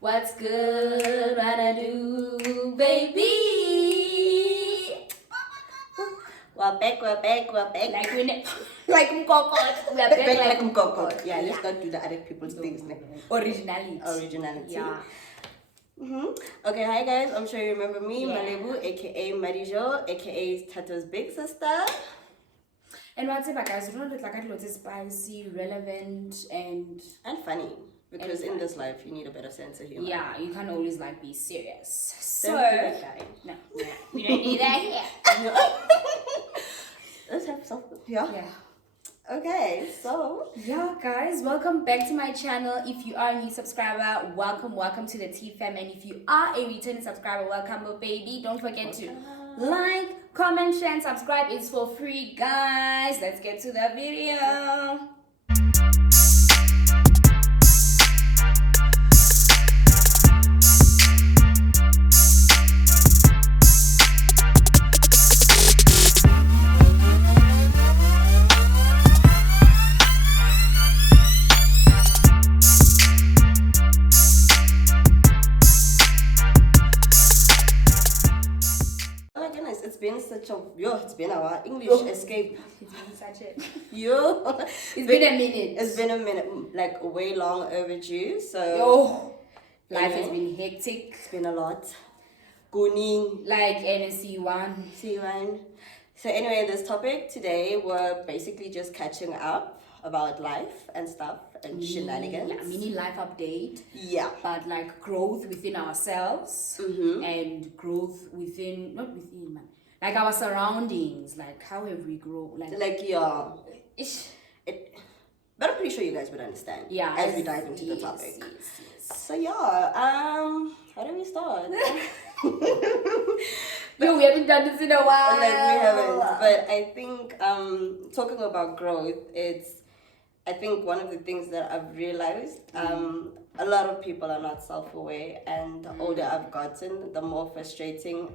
What's good? What I do, baby? We're back. Like we like mkokot. We are back like mkokot. Yeah, let's not do the other people's things. Originality. Originality. Okay, hi guys. I'm sure you remember me, Malebu, aka Marijo, aka Tato's big sister. And what's up, guys? You know, like it's spicy, relevant, and funny. Because in this life, you need a better sense of humor. Yeah, you can't always like be serious. So no, we don't do that here. Let's have some. Yeah. Okay, so yeah, guys, welcome back to my channel. If you are a new subscriber, welcome to the T Fam, and if you are a returning subscriber, welcome, baby. Don't forget to like, comment, share, and subscribe. It's for free, guys. Let's get to the video. It's been our English escape. It's been such a It's been a minute. It's been a minute, like way long overdue. So life has been hectic. It's been a lot. Gooning. Like NSC1. C1. So anyway, this topic today, we're basically just catching up about life and stuff and shenanigans. Yeah, mini life update. Yeah. But like growth within ourselves and growth within, not within, man. Like our surroundings, like how have we grown? Yeah. But I'm pretty sure you guys would understand. Yeah. As we dive into the topic. Yes. So yeah, how do we start? No, we haven't done this in a while. Like we haven't. But I think talking about growth, I think one of the things that I've realized, a lot of people are not self-aware, and the older I've gotten, the more frustrating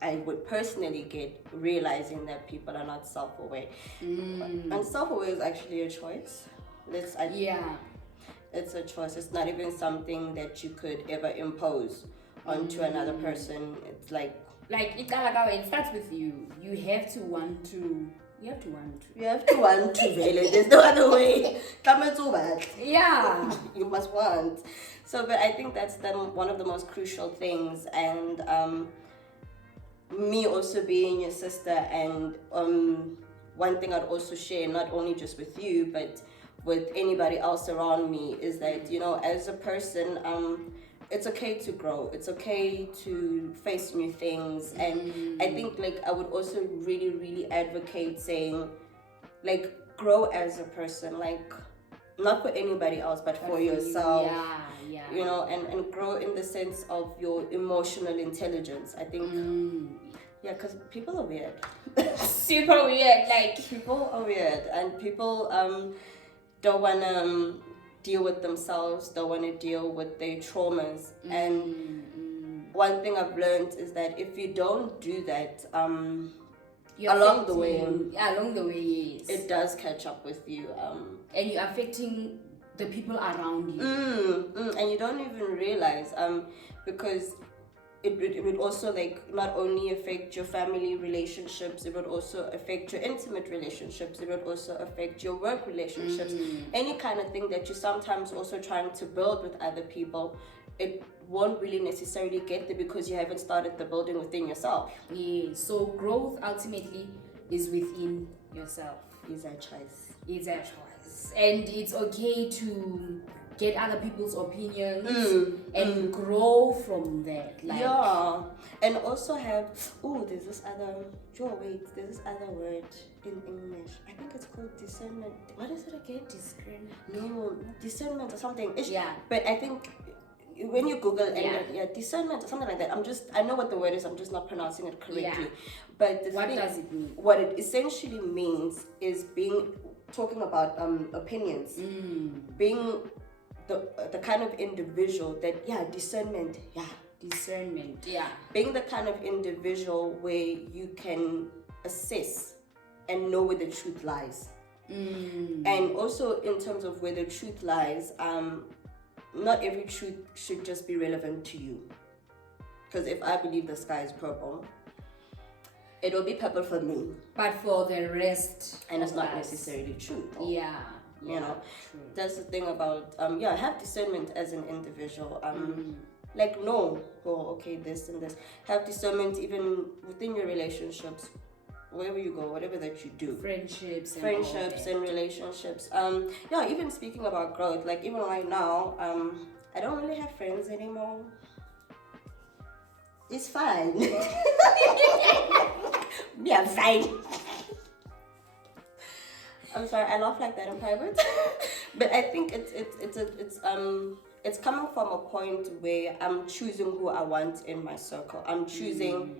I would personally get realizing that people are not self-aware. And self-aware is actually a choice. It's a choice. It's not even something that you could ever impose onto another person. It's like it starts with you. You have to want to. You have to want to really. There's no other way. Come too bad. Yeah. You must want. So, but I think that's one of the most crucial things. And me also being your sister, and one thing I'd also share, not only just with you, but with anybody else around me, is that, you know, as a person, it's okay to grow. It's okay to face new things. And I think, like, I would also really, really advocate saying, like, grow as a person, like, not for anybody else, but for yourself. Yeah. You know, and grow in the sense of your emotional intelligence. I think, yeah, because people are weird. Super weird. Like, people are weird, and people don't want to deal with themselves, don't want to deal with their traumas. And one thing I've learned is that if you don't do that, along the way, yes, it does catch up with you. And you're affecting the people around you. And you don't even realize, because it would also, like, not only affect your family relationships, it would also affect your intimate relationships, it would also affect your work relationships, any kind of thing that you're sometimes also trying to build with other people. It won't really necessarily get there because you haven't started the building within yourself. Yeah, so growth ultimately is within yourself. Is a choice. And it's okay to get other people's opinions and grow from that. And also have there's this other word in English. I think it's called discernment. What is it again? Discernment or something. Yeah. But I think when you Google discernment or something like that, I know what the word is, I'm just not pronouncing it correctly. Yeah. But what does it mean? What it essentially means is talking about opinions, being the kind of individual that discernment, being the kind of individual where you can assess and know where the truth lies. And also in terms of where the truth lies, not every truth should just be relevant to you. Because if I believe the sky is purple, it will be purple for me. But for the rest, And it's of not us, necessarily true. Yeah. You know, true. that's the thing about have discernment as an individual. Like no, okay, this and this. Have discernment even within your relationships, wherever you go, whatever that you do. Friendships And relationships. Even speaking about growth, like even right now, I don't really have friends anymore. It's fine. Yeah, fine. I'm sorry, I laugh like that in private. But I think it's coming from a point where I'm choosing who I want in my circle. I'm choosing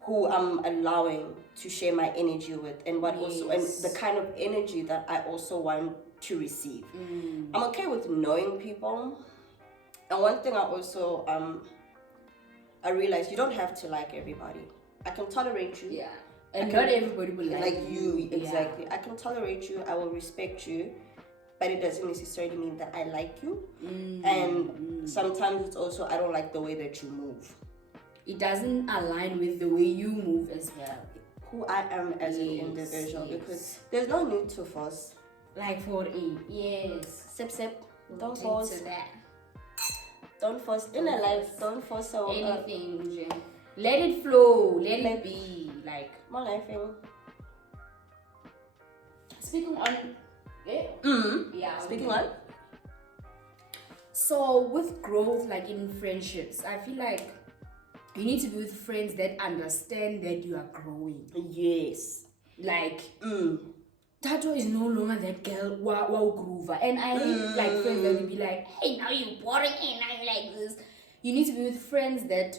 who I'm allowing to share my energy with, and what also, and the kind of energy that I also want to receive. I'm okay with knowing people. And one thing I also I realize, you don't have to like everybody. I can tolerate you. Yeah. And not everybody will like you. Exactly. I can tolerate you, I will respect you, but it doesn't necessarily mean that I like you. And sometimes it's also, I don't like the way that you move. It doesn't align with the way you move as well. Who I am as an individual, because there's no need to force. Like for sip. Don't force. Don't force inner life. Don't force anything. Let it flow. Let it be. Like my life. Speaking on, Speaking on. So with growth, like in friendships, I feel like you need to be with friends that understand that you are growing. Yes. Like, Tato is no longer that girl, wow groover. And I hate like friends that will be like, hey, now you're boring, hey, now you like this. You need to be with friends that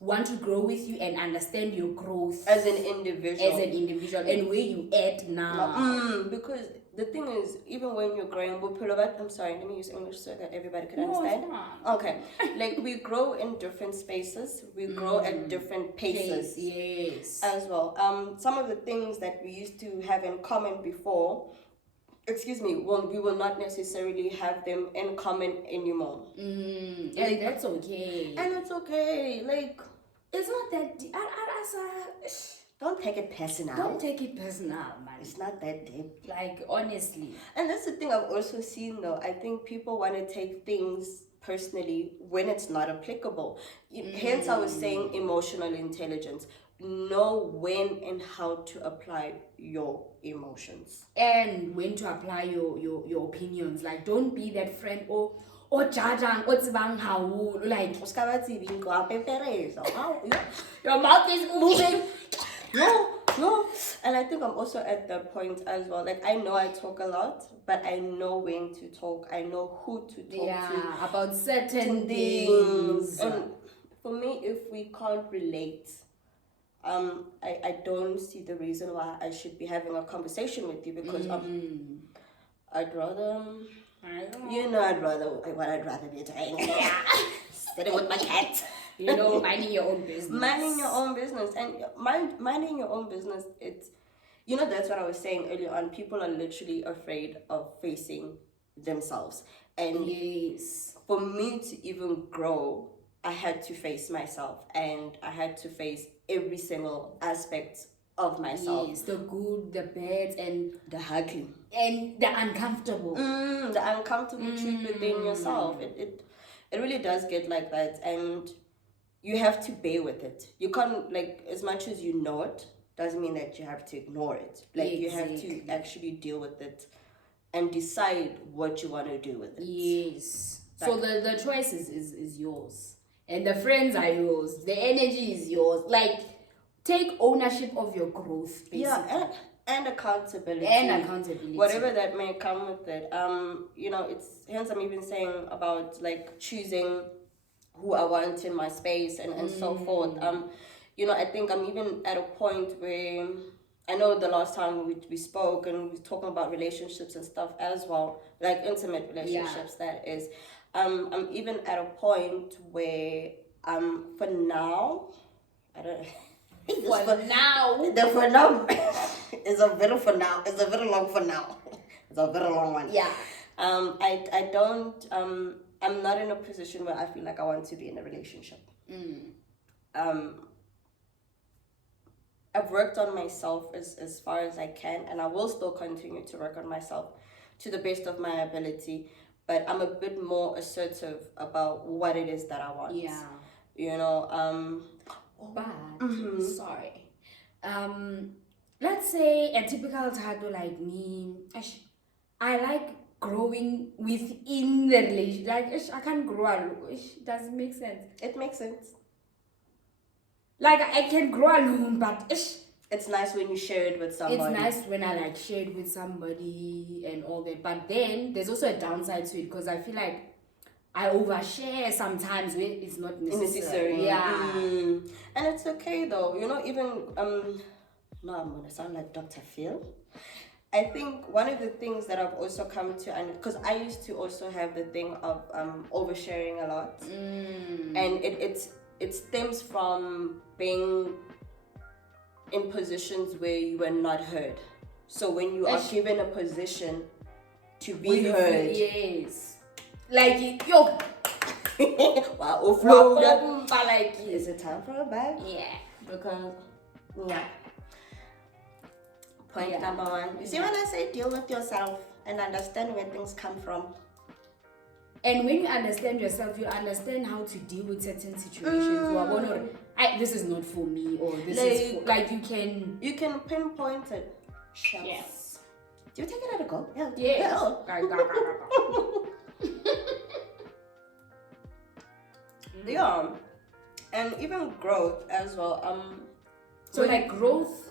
want to grow with you and understand your growth as an individual. And where you at now. Because the thing is, even when you're growing, I'm sorry, let me use English so that everybody can understand. Okay. Like, we grow in different spaces. We grow at different paces. Yes. As well. Some of the things that we used to have in common before, we will not necessarily have them in common anymore. And that's okay. And it's okay. Like, it's not that deep. Don't take it personal. Don't take it personal, man. It's not that deep. Like, honestly. And that's the thing I've also seen, though. I think people want to take things personally when it's not applicable. Hence, I was saying emotional intelligence. Know when and how to apply your emotions. And when to apply your opinions. Like, don't be that friend or jajang or tsibang how like your mouth is moving. No. And I think I'm also at the point as well. Like, I know I talk a lot, but I know when to talk. I know who to talk to. About certain things. And for me, if we can't relate, I don't see the reason why I should be having a conversation with you, because I'd rather, I'd rather be doing. Sitting with my cat. Minding your own business. Minding your own business. And minding your own business, it's, that's what I was saying earlier on. People are literally afraid of facing themselves. And for me to even grow, I had to face myself, and I had to face every single aspect of myself. Yes, the good, the bad, and the ugly, and the uncomfortable. The uncomfortable truth within yourself. It really does get like that, and you have to bear with it. You can't, like, as much as you know it, doesn't mean that you have to ignore it. Like, you have to actually deal with it and decide what you want to do with it. Yes. So the choice is yours. And the friends are yours. The energy is yours. Like, take ownership of your growth, basically. Yeah, and accountability. Whatever that may come with it. It's hence I'm even saying about, like, choosing who I want in my space and so forth. I think I'm even at a point where, I know the last time we spoke and we were talking about relationships and stuff as well, like intimate relationships, that is. I'm even at a point where for now, I don't for now. The for now is a very for now. It's a very long for now. It's a very long one. Yeah. I don't I'm not in a position where I feel like I want to be in a relationship. I've worked on myself as far as I can, and I will still continue to work on myself to the best of my ability. But I'm a bit more assertive about what it is that I want. Yeah. You know, But sorry. Let's say a typical tattoo like me, I like growing within the relation. Like I can't grow alone. Doesn't make sense. it makes sense. Like I can grow alone, but It's nice when you share it with somebody. it's nice when I like share it with somebody and all that. But then there's also a downside to it because I feel like I overshare sometimes when it's not necessary. Yeah. And it's okay though. You know, even no, I'm gonna sound like Dr. Phil. I think one of the things that I've also come to, and because I used to also have the thing of oversharing a lot, and it stems from being in positions where you were not heard. So when you are given a position to be heard, yes, like yo, wow, but like is it time for a bag? yeah, Because point number one. You see when I say deal with yourself and understand where things come from. and when you understand yourself, you understand how to deal with certain situations. This is not for me, or this is for, like you can pinpoint it. yes. Do you take it at a go? Yeah. Yes. Yeah. And even growth as well. So like growth.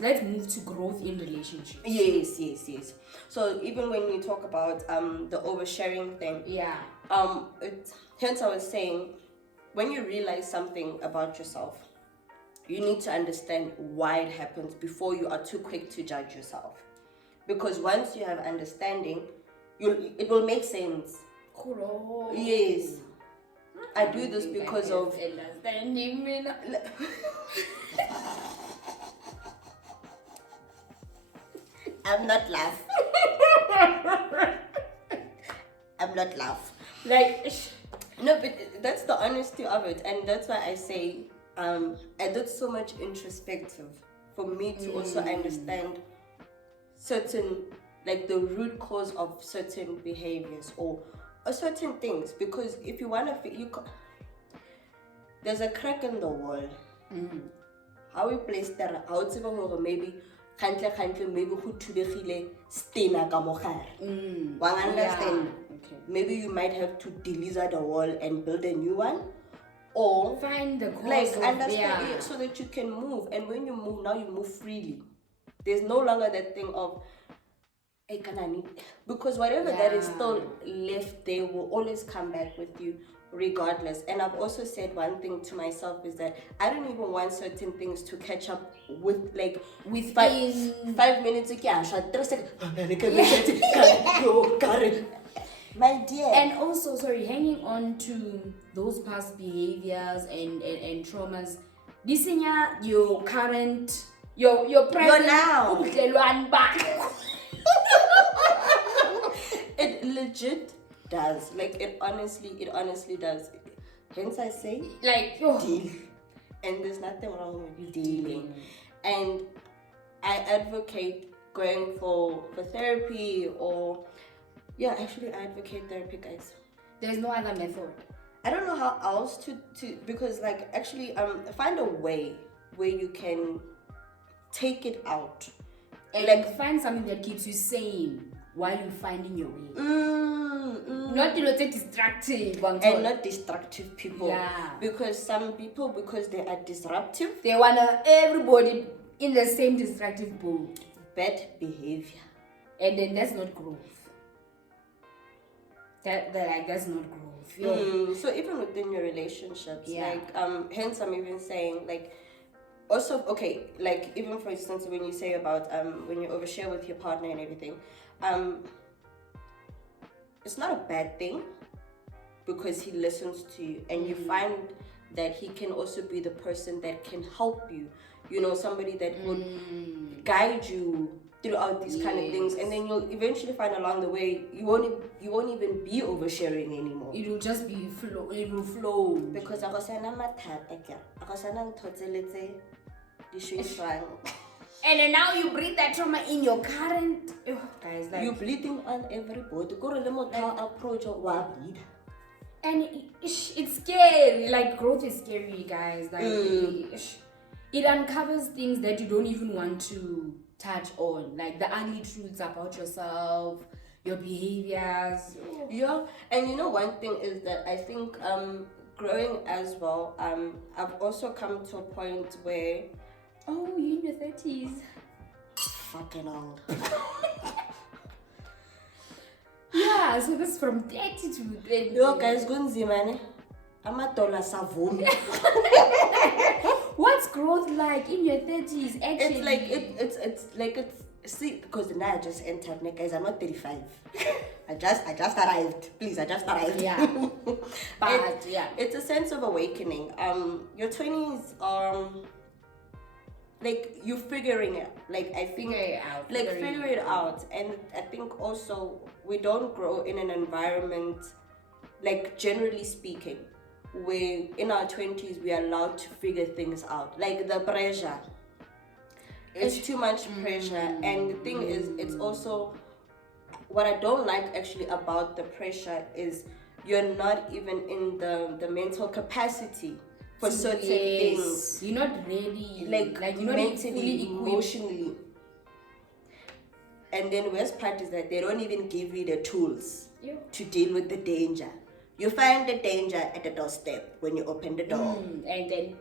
Let's move to growth in relationships. Yes. So even when you talk about the oversharing thing, hence I was saying, when you realize something about yourself, you need to understand why it happens before you are too quick to judge yourself. Because once you have understanding, it will make sense. Cool. Yes. I do this because of understanding. I'm not laugh. I'm not laugh. Like no, but that's the honesty of it, and that's why I say I did so much introspective for me to also understand certain, like the root cause of certain behaviors or certain things. Because if you want to, there's a crack in the wall. How we place there? How it's even maybe. Maybe who thubegile stena ka mogare. Understand? Okay. Maybe you might have to delete the wall and build a new one, or find the cause like of, understand it so that you can move. And when you move, now you move freely. There's no longer that thing of hey, can I need, because whatever that is still left there will always come back with you regardless. And I've also said one thing to myself is that I don't even want certain things to catch up with, like with 5 minutes. My dear. And also, hanging on to those past behaviors and traumas, this is your current, your present, now. back. It legit does. Like it honestly does. Hence I say like deal. And there's nothing wrong with dealing. And I advocate going for therapy, or actually I advocate therapy, guys. There's no other method. I don't know how else to because like actually find a way where you can take it out. And like find something that keeps you sane while you're finding your way. Not distractive. And not destructive people. Yeah. Because some people, because they are disruptive, they wanna everybody in the same destructive boat. Bad behavior. And then that's not growth. That's not growth. So even within your relationships, like hence I'm even saying like also okay, like even for instance when you say about when you overshare with your partner and everything, it's not a bad thing because he listens to you and you find that he can also be the person that can help you, somebody that would guide you throughout these kind of things, and then you'll eventually find along the way you won't even be oversharing anymore. It will just be flow. It will flow. Because ako sana mathata kaya. Ako sana ntotseletse di shweshwang. And then now you bring that trauma in your current guys, like You're bleeding on everybody. Go to the approach of what bleed. and it's scary. Like growth is scary, guys. Like it uncovers things that you don't even want to touch on, like the ugly truths about yourself, your behaviors. Yeah, and you know one thing is that I think growing as well, I've also come to a point where Oh, you're in your 30s. fucking old. Yeah, so this from 30 to 30. Yo guys, kunzima amadola savumi. What's growth like in your 30s? Actually, It's like see, because now I just entered, guys. I'm not 35. I just arrived. Please, I just arrived. Yeah. But it's a sense of awakening. Your 20s like you're figuring it. Like I think figure it out. like figure it out. And I think also we don't grow in an environment, like generally speaking, where in our 20s we are allowed to figure things out. Like the pressure. It's too much pressure. And the thing is, it's also what I don't like actually about the pressure is you're not even in the mental capacity for certain things. You're not ready. Like you're not mentally, fully equipped. emotionally. And then worst part is that they don't even give you the tools to deal with the danger. You find the danger at the doorstep when you open the door. And then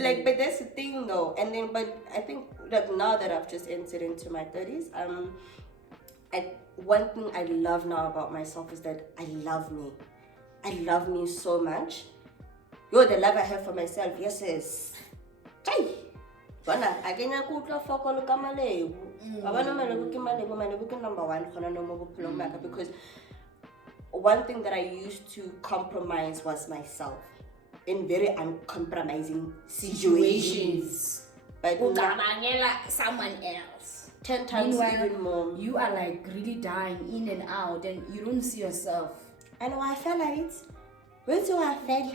Like, but that's the thing though. And then, but I think that now that I've just entered into my 30s, one thing I love now about myself is that I love me. I love me so much. Yo, the love I have for myself, yes. Hey, Bona, I can't go to fokolo kamale. I want to number one because one thing that I used to compromise was myself in very uncompromising situations. But someone else. 10 times Meanwhile, even more. You are like really dying in and out, and you don't see yourself. I know I feel like it. Where do I feel?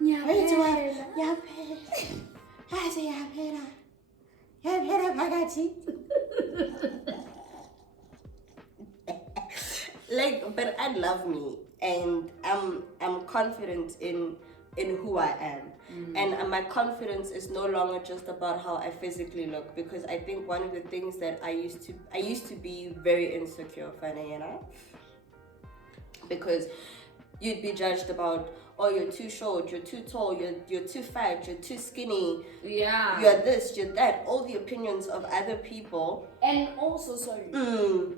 Yeah, Where do I? Yeah, I say like, but I love me, and I'm confident in who I am. And my confidence is no longer just about how I physically look, because I think one of the things that I used to be very insecure, because you'd be judged about, oh, you're too short, you're too tall, you're too fat, you're too skinny, yeah, you're this, you're that, all the opinions of other people. And also,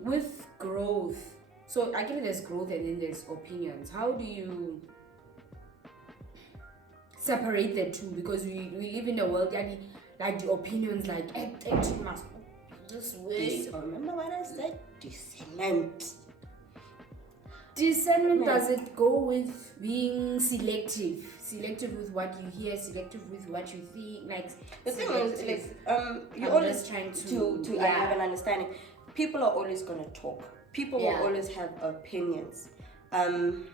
with growth, so I get there's growth and then there's opinions. How do you separate the two? Because we live in a world that like the opinions like act must this way. Remember what I said? Discernment does it go with being selective with what you hear, selective with what you think, like the thing is, like you're always trying to have an understanding. People are always going to talk. People will always have opinions. And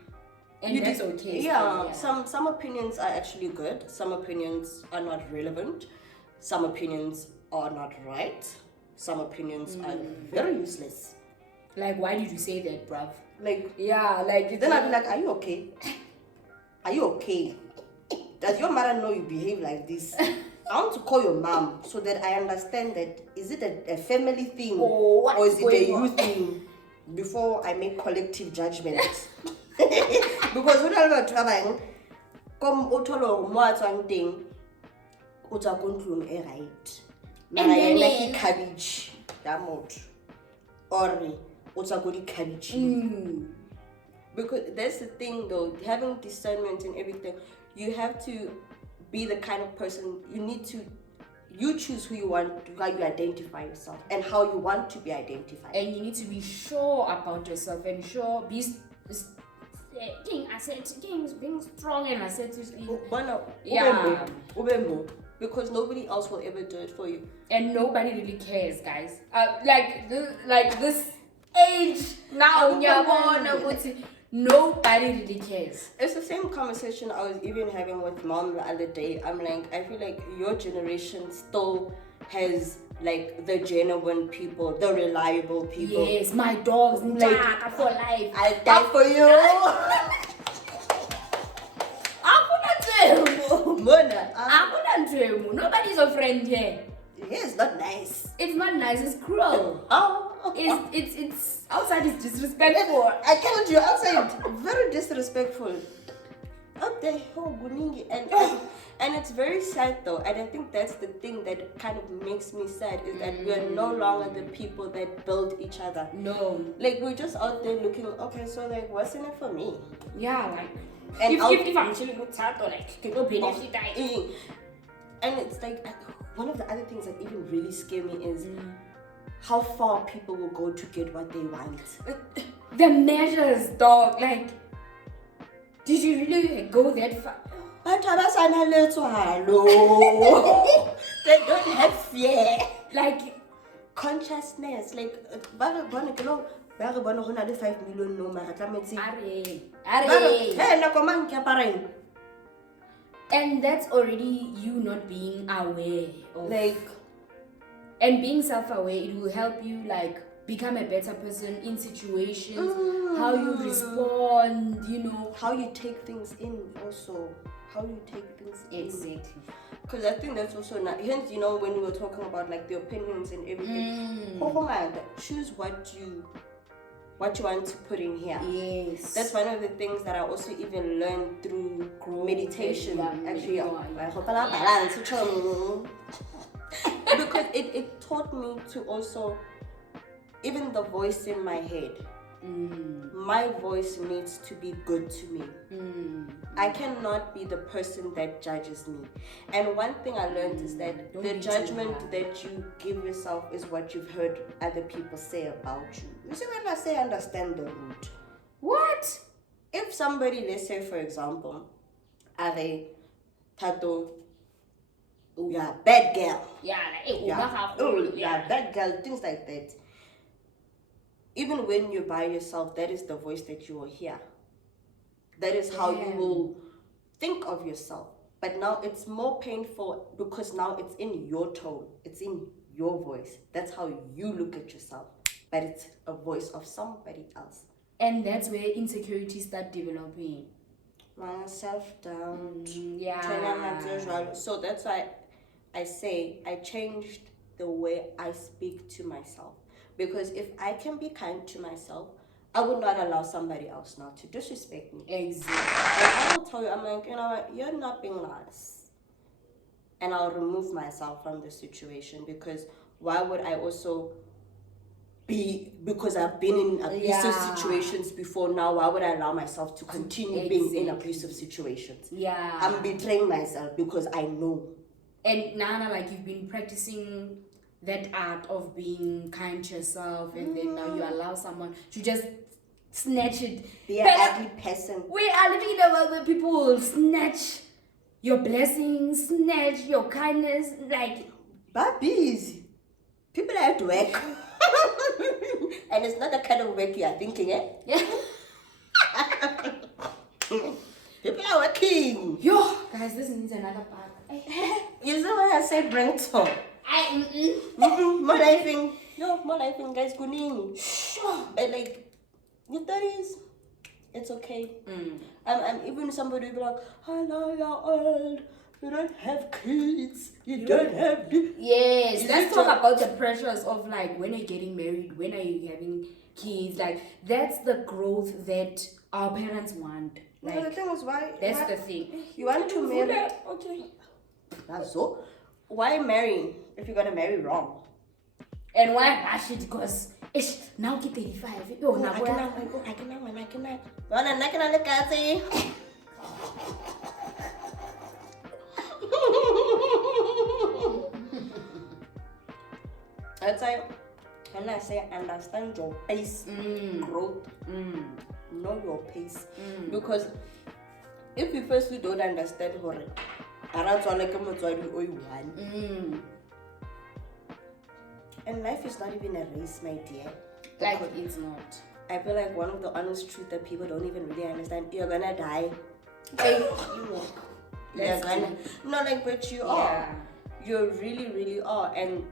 that's okay. Yeah, some opinions are actually good. Some opinions are not relevant. Some opinions are not right. Some opinions are very useless. Like, why did you say that, bruv? Like, yeah, like then I'll be like, are you okay? Are you okay? Does your mother know you behave like this? I want to call your mom so that I understand that is it a family thing or is it a youth thing before I make collective judgment. Because when I'm traveling, come utolo moatswang teng o tsa ko ntlong e right. Mara yena ke cabbage ya motho or o tsa ko di cabbage. Because that's the thing though, having discernment and everything, you have to be the kind of person you choose who you want, how you identify yourself and how you want to be identified. And you need to be sure about yourself and be being strong and assertively. Yeah. Because nobody else will ever do it for you. And nobody really cares, guys. Like this age now, nobody really cares. It's the same conversation I was even having with mom the other day. I'm like, I feel like your generation still has like the genuine people, the reliable people. Yes, my dogs, like, for life. I'll die for you. Nobody's a friend here. Yeah, it's not nice. It's not nice, it's cruel. Oh. It's outside is disrespectful. I told you, outside very disrespectful. Out there, and it's very sad though, and I think that's the thing that kind of makes me sad is that we are no longer the people that build each other. No. Like we're just out there looking, okay, so like what's in it for me? Yeah, like And if I'm chilling with Tato, like people benefit. And it's like one of the other things that even really scare me is how far people will go to get what they want. The measures, dog. Like, did you really go that far? They don't have fear. Like consciousness. Like, 5 million no and that's already you not being aware of, like, and being self-aware. It will help you like become a better person in situations, how you respond, how you take things in also, exactly. Because I think that's also not, hence when you were talking about like the opinions and everything, choose what you want to put in here. Yes, that's one of the things that I also even learned through meditation. Because it taught me to also, even the voice in my head, my voice needs to be good to me. I cannot be the person that judges me. And one thing I learned is that the judgment that you give yourself is what you've heard other people say about you. You see, when I say understand the root. What? If somebody, let's say for example, are they Tato, yeah, bad girl. Bad girl, things like that. Even when you're by yourself, that is the voice that you will hear. That is how you will think of yourself. But now it's more painful because now it's in your tone. It's in your voice. That's how you look at yourself. But it's a voice of somebody else. And that's where insecurities start developing. Self-doubt. Yeah. So that's why I say I changed the way I speak to myself. Because if I can be kind to myself, I would not allow somebody else now to disrespect me. Exactly. And I will tell you, I'm like, you're not being nice. And I'll remove myself from the situation, because why would I also because I've been in abusive situations before now, why would I allow myself to continue being in abusive situations? Yeah. I'm betraying myself because I know. And Nana, like, you've been practicing that art of being kind to yourself, and then now you allow someone to just snatch it. Be an ugly person. We are living in a world where people will snatch your blessings, snatch your kindness, like... Babies. People are at work. And it's not the kind of work you are thinking, eh? Yeah. People are working. Yo, guys, this needs another part. You see what I said, Brento? More lifing. No, more lifing, guys. Kuning. Sure. But like, your 30s, it's okay. I'm even somebody will be like, I know you're old. You don't have kids. You don't have... Yes, let's talk about the pressures of like, when are you getting married? When are you having kids? Like, that's the growth that our parents want. Like, no, the thing is, why... That's the thing. You want to marry... Okay. That's so. Why marry if you're gonna marry wrong? And why rush it? Because now get 35. Oh, I cannot. That's like, When I say understand your pace, growth, know your pace. Because if you firstly don't understand hore, and life is not even a race, my dear. Like it's not. I feel like one of the honest truth that people don't even really understand, you're gonna die. You're gonna, not like, but you are. You really, really are. And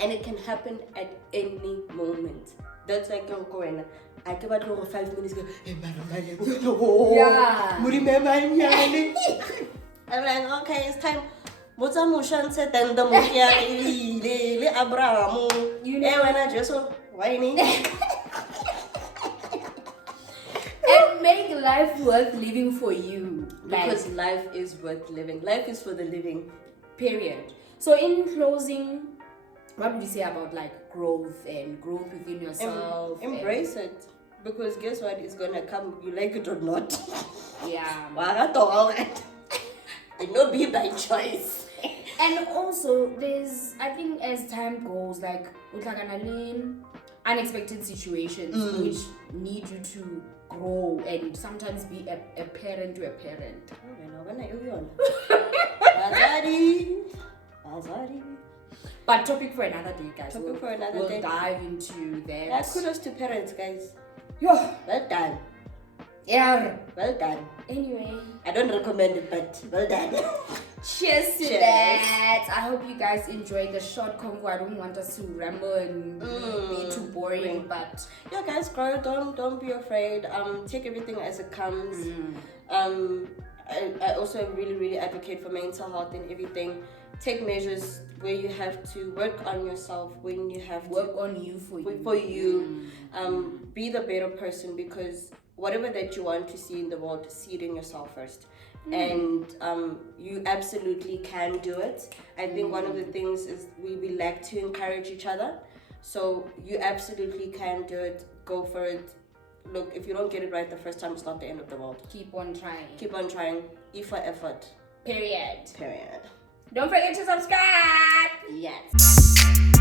it can happen at any moment. That's like you're going. I give out 5 minutes ago. Yeah. I'm like, okay, it's time. What's a motion set and the Mutia Abraham? You know, when I just whining. And make life worth living for you. Because life is worth living. Life is for the living. Period. So in closing, what would you say about like growth and growth within yourself? Embrace it. Because guess what? It's gonna come, you like it or not. Yeah. It not be by choice. And also, there's, I think as time goes, like, unexpected situations which need you to grow and sometimes be a parent to a parent. But topic for another day, guys. We'll dive into that. Kudos to parents, guys. Yeah. Well done. Yeah. Well done. Anyway. I don't recommend it, but well done. Cheers to that. I hope you guys enjoyed the short convo. I don't want us to ramble and be too boring, but yeah, guys, girl, don't be afraid. Take everything as it comes. I also really, really advocate for mental health and everything. Take measures where you have to work on yourself, when you have work to on you for you. Be the better person, because whatever that you want to see in the world, see it in yourself first. And you absolutely can do it. I think one of the things is we like to encourage each other. So you absolutely can do it. Go for it. Look, if you don't get it right the first time, it's not the end of the world. Keep on trying. Keep on trying. E for effort. Period. Period. Don't forget to subscribe. Yes.